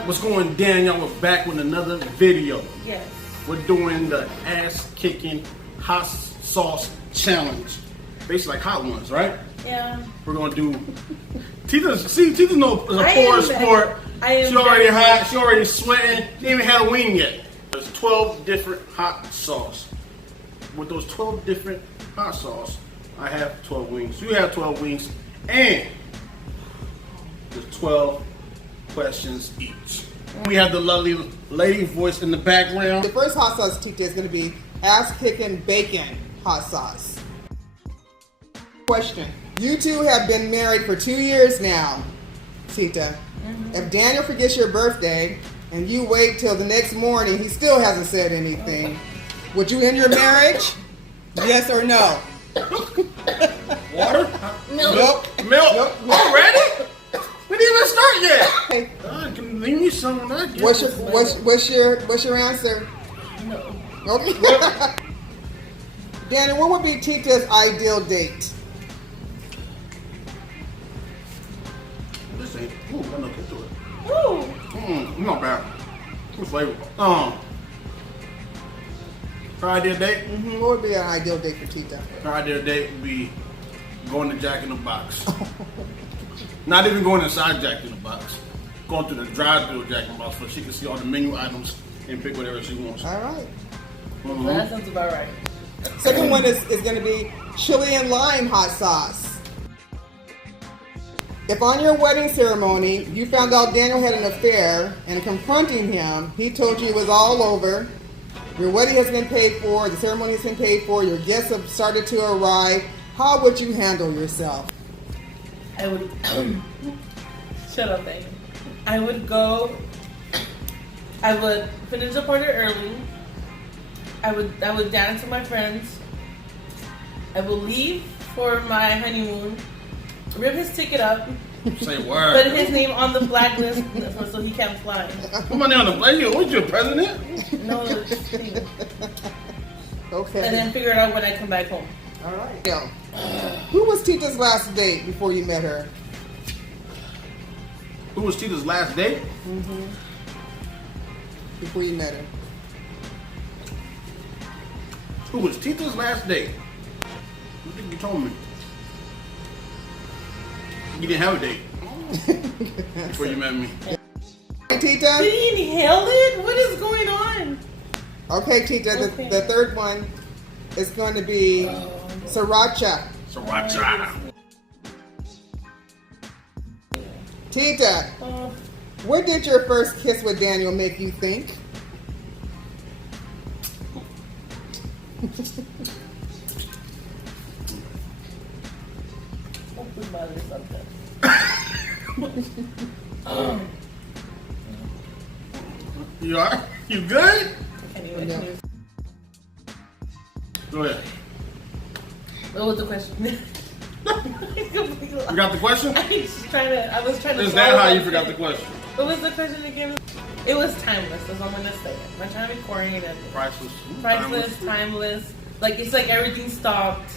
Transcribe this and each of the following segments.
up? What's going, Daniel? We're back with another video. Yes. We're doing the ass-kicking hot sauce challenge. Basically like hot ones, right? Yeah. We're gonna do. Tita's no is a poor sport. She already hot. She already sweating. She ain't even had a wing yet. There's 12 different hot sauce. With those 12 different hot sauce, I have 12 wings. You have 12 wings, and there's 12 questions each. We have the lovely lady voice in the background. The first hot sauce, Tita, is going to be ass-kicking bacon hot sauce. Question. You two have been married for 2 years now, Tita. If Daniel forgets your birthday and you wait till the next morning, he still hasn't said anything, would you end your marriage? Yes or no? Water? Milk. Milk? Nope. Already? We didn't even start yet. Okay. God, can leave me some of that. What's your answer? No. Okay. Daniel, what would be Tita's ideal date? This ain't. Ooh, I know get to it. Ooh. Not bad. It's flavorful. Her ideal date? What would be an ideal date for Tita? Her ideal date would be going to Jack in the Box. Not even going inside Jack in the Box. Going to the drive-thru Jack in the Box so she can see all the menu items and pick whatever she wants. All right. That sounds about right. Second one is going to be chili and lime hot sauce. If on your wedding ceremony you found out Daniel had an affair and confronting him, he told you it was all over, your wedding has been paid for, the ceremony has been paid for, your guests have started to arrive, how would you handle yourself? I would shut up, baby. I would finish the party early. I would dance with my friends. I will leave for my honeymoon. Rip his ticket up. Say word. Put his name on the blacklist so he can't fly. Put my name on the blacklist. What, you a president? No, it's Okay. and then figure it out when I come back home. All right. Yo. Who was Tita's last date before you met her? Who was Tita's last date? Before you met her. Who was Tita's last date? What think you told me? You didn't have a date before you met me. Hey, Tita? Did he inhale it? What is going on? Okay, Tita, Okay. the third one is going to be sriracha. Sriracha. Tita, Oh, what did your first kiss with Daniel make you think? hopefully mother something. You are? You good? Anyway, Yeah. Go ahead. what was the question? You got the question? I was trying to. Is that follow how you that. forgot the question? What was the question again? It was timeless. That's all I'm gonna say. I'm not trying to be corny and Priceless. priceless, timeless. Like it's like everything stopped.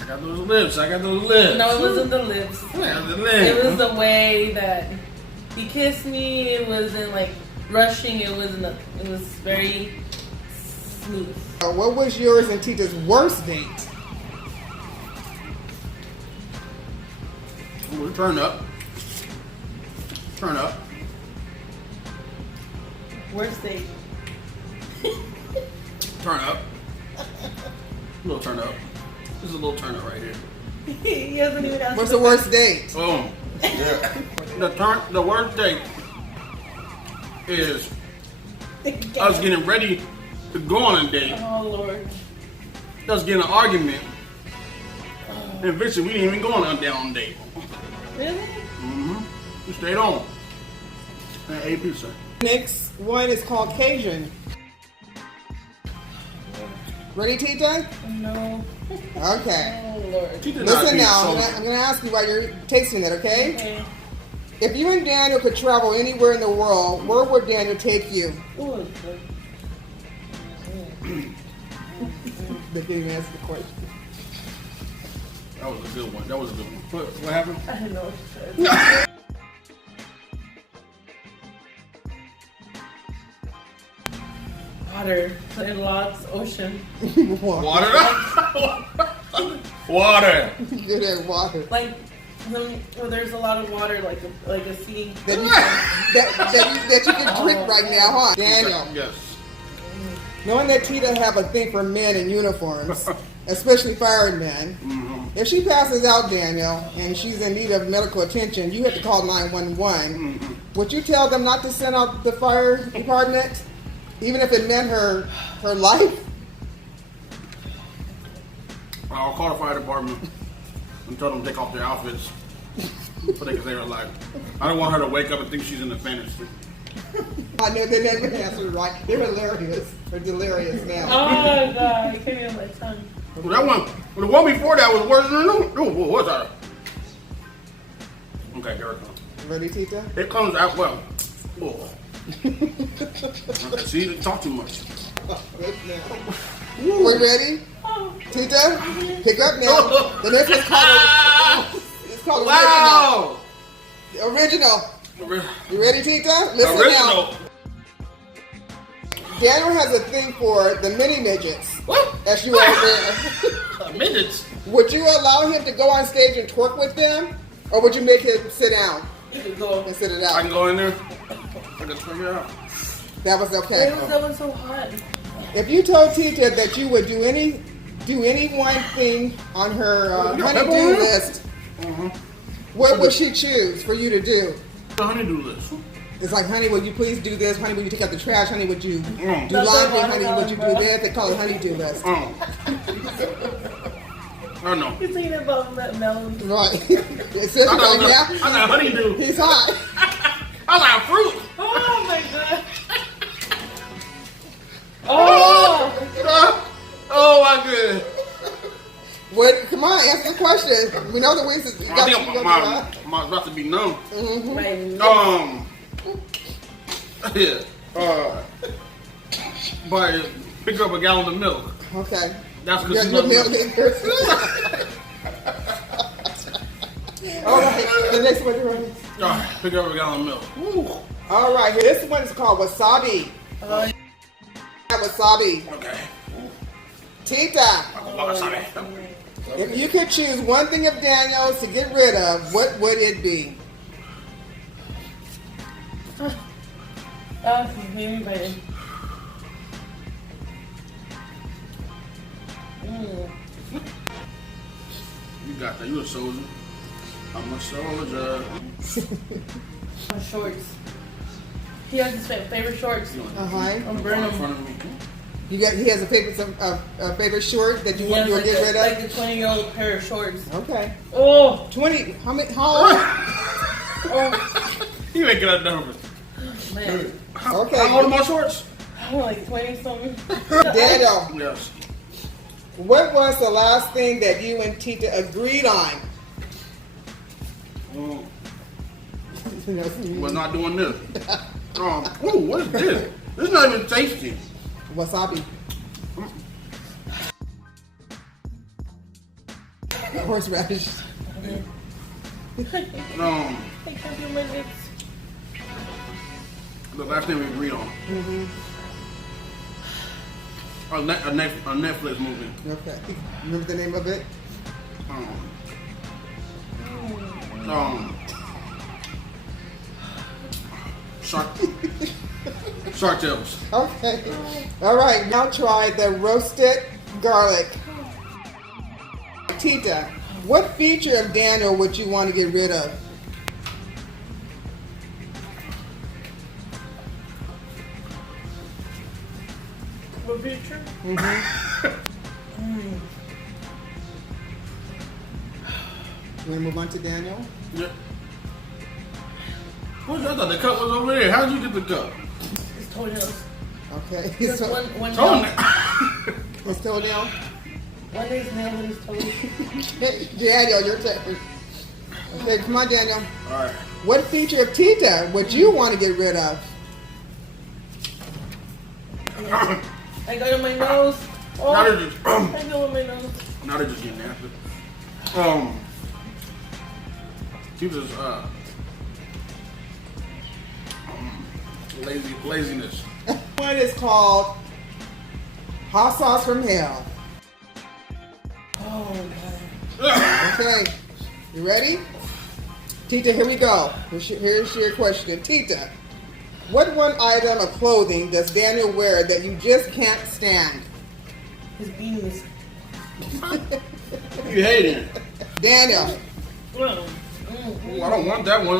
I got those lips. I got those lips. No, it wasn't the lips. I got the lips. It was the way that he kissed me. It wasn't like rushing. It was very smooth. What was yours and Tita's worst date? Ooh, turn up. Turn up. Worst date. Turn up. A little turn up. This is a little turn up right here. He hasn't even asked. What's the worst date? Boom. Yeah. The worst date is us getting ready to go on a date. Oh Lord. Us getting an argument. And eventually we didn't even go on a down date. Really? We stayed on. And ate pizza. Next one is called Cajun. Ready, Tita? No. Okay. Oh Lord. She did not Listen be now, so- I'm going to ask you while you're tasting it, okay? Okay. If you and Daniel could travel anywhere in the world, where would Daniel take you? Ooh, good. They didn't even answer the question. That was a good one. What happened? I don't know. Water. In-laws, ocean. Water. Water. Good at water. Like, where there's a lot of water, like a sea. That you can drink right now, huh? Daniel. Yes. Knowing that Tita have a thing for men in uniforms, especially firemen, if she passes out, Daniel, and she's in need of medical attention, you have to call 911. Would you tell them not to send out the fire department, even if it meant her life? I'll call the fire department and tell them to take off their outfits so they can save her life. I don't want her to wake up and think she's in a fantasy. I know they never answered right. They're hilarious. They're delirious now. Oh God, it came on my tongue. Well, that one, the one before that was worse than the new. Oh, what's that? Okay, here it comes. Ready, Tita? It comes out well. Oh. Okay, see, talk too much. We ready? Tita, pick up now. The next one's called Wow! Original. You ready, Tita? Listen Original. now. Daniel has a thing for the mini midgets. What? As you are there. Midgets. Would you allow him to go on stage and twerk with them? Or would you make him sit down You can go. and sit it I out? can go in there. I can figure it out. That was okay. That was so hot. If you told Tita that you would do any one thing on her honey-do list, what would she choose for you to do? The honeydew list. It's like, honey, would you please do this? Honey, would you take out the trash? Honey, would you do That's laundry? a Honey, would you do that? They call it honey-do list. I don't know. You're thinking about melons. Right. Especially right now. I got honeydew. He's hot. I got fruit. Oh my God. Oh. Oh my goodness. What? Come on, answer the question. We know the ways that you I got think to go I'm about to be numb. My Yeah. But pick up a gallon of milk. Okay. That's You because got you your love milk milk. in first. All right. The next one, you're ready. Pick up a gallon of milk. Woo. All right. This one is called wasabi. Wasabi. Okay. Tita, if you could choose one thing of Daniel's to get rid of, what would it be? Maybe by You got that. You a soldier. I'm a soldier. shorts. He has his favorite shorts. Uh-huh. I'm In burning front them. of me. He has a favorite short that you He has want to get rid like of? the 20-year-old pair of shorts. Okay. Oh. 20. How old? Oh. You making up numbers. Man. Okay. How old are my shorts? I'm like 20 something. Daniel, Yes. what was the last thing that you and Tita agreed on? We're not doing this. Ooh, what is this? This is not even tasty. Wasabi. Horseradish. I can't do my lips. The last thing we agreed on. A Netflix movie. Okay. Remember the name of it? Shark Tales. Okay. All right. Now try the roasted garlic. Tita, what feature of Daniel would you want to get rid of? What feature? You want to move on to Daniel? Yeah. What's that? I thought the cup was over there. How'd you get the cup? His toenails. Okay. Just So, one Tone nail. his toenail. One day's nail in his toes. Daniel, your turn. Okay, come on, Daniel. All right. What feature of Tita would you want to get rid of? I got on my nose. Oh, Now they're just, I go on my nose. now they're just getting nasty. Tita's One is called Hot sauce from hell. Oh man. Okay, you ready? Tita, here we go. Here's your question. Tita, what one item of clothing does Daniel wear that you just can't stand? His beanies. You hate it. Daniel. I don't want that one.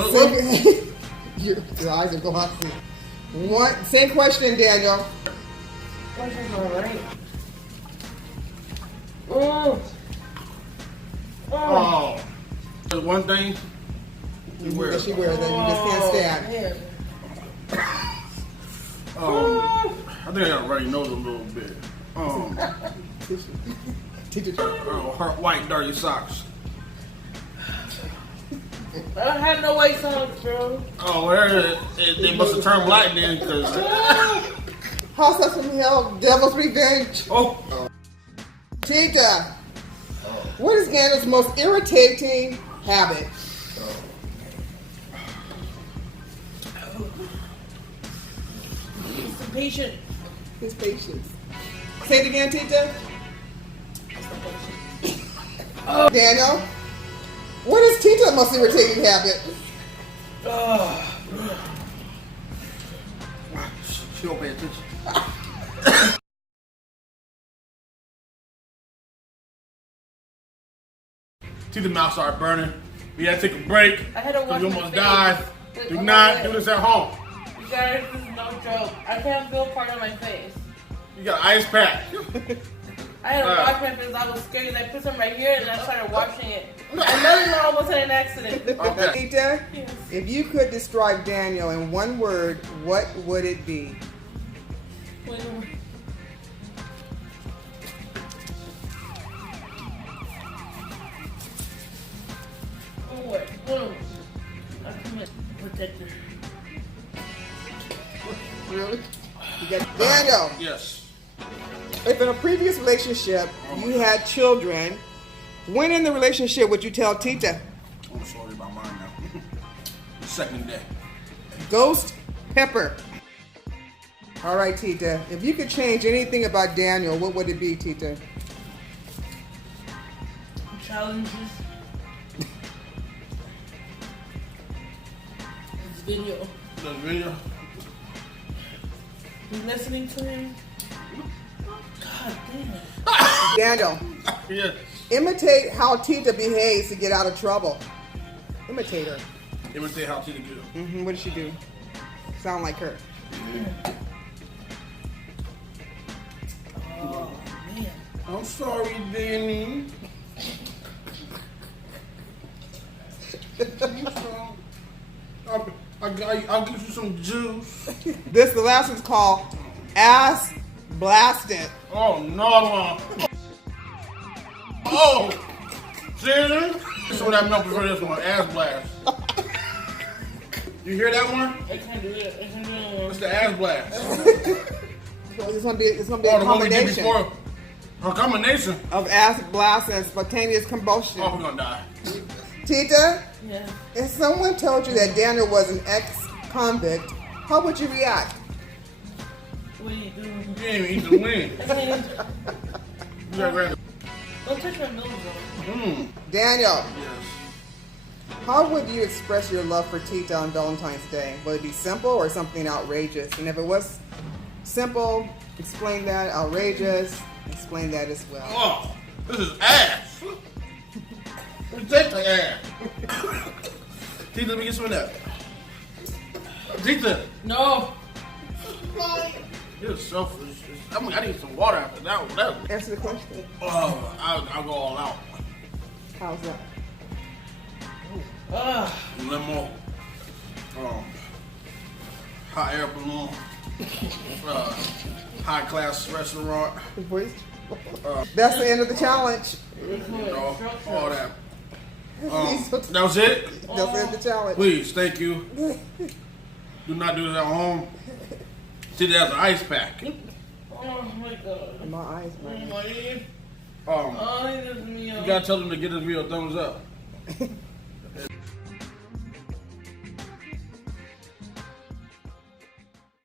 Your eyes are glossy. Same question, Daniel. Question's alright. Oh. Oh. There's one thing you wear. That she wears that you just can't stand. I think I already know it a little bit. Her white dirty socks. I don't have no white socks, bro. Oh, they must have turned black then, because. Hot sauce from hell, devil's revenge. Oh. Tita, what is Daniel's most irritating habit? He's impatient. His patience. Say it again, Tita. Daniel, what is Tita's most irritating habit? She don't pay attention. Tita's mouth started burning. We had to take a break. I had to wash You my almost face. died. Wait, Do hold not on, do wait. this at home. You guys, this is no joke. I can't feel part of my face. You got an ice pack. I had to wash my face. I was scared. I put some right here and I started washing it. Another one almost had an accident. Okay. Tita, Yes. if you could describe Daniel in one word, what would it be? Wait, protector. Really? You got Daniel. Yes. If in a previous relationship you had children, when in the relationship would you tell Tita? I'm sorry about mine now. Second day. Ghost pepper. All right, Tita. If you could change anything about Daniel, what would it be, Tita? Challenges. This video. The video. You listening to him? God damn it. Daniel, Yes. imitate how Tita behaves to get out of trouble. Imitate her. Imitate how Tita do. What does she do? Sound like her. Oh, man. I'm sorry, Danny. I'll give you some juice. The last one's called Ass Blasted. Oh, no. Oh! Seriously? So that milk for this one, ass blast. You hear that one? I can't do it. I can't do it. It's the ass blast. It's gonna be a Oh, the one we did combination before. A combination. of ass blast and spontaneous combustion. Oh, we're gonna die. Tita, Yeah. if someone told you that Daniel was an ex-convict, how would you react? What are you doing? You didn't even eat the wing. I can't even. You gotta grab Don't touch my nose, though. Daniel, Yes. how would you express your love for Tita on Valentine's Day? Would it be simple or something outrageous? And if it was simple, explain that. Outrageous, explain that as well. Oh, this is ass. Take the ass. Tita, let me get some of that. Tita, No. you're selfish. I need some water after that one. Answer the question. Oh, I'll go all out. How's that? Limo, hot air balloon, high class restaurant, Voice? That's the end of the challenge. all that. That was it? That's the end of the challenge. Please, thank you. Do not do this at home. Tita has an ice pack. Oh, my God. My eyes, man. Oh, my. Um, Oh, he doesn't mean. you gotta tell them to get this video a thumbs up.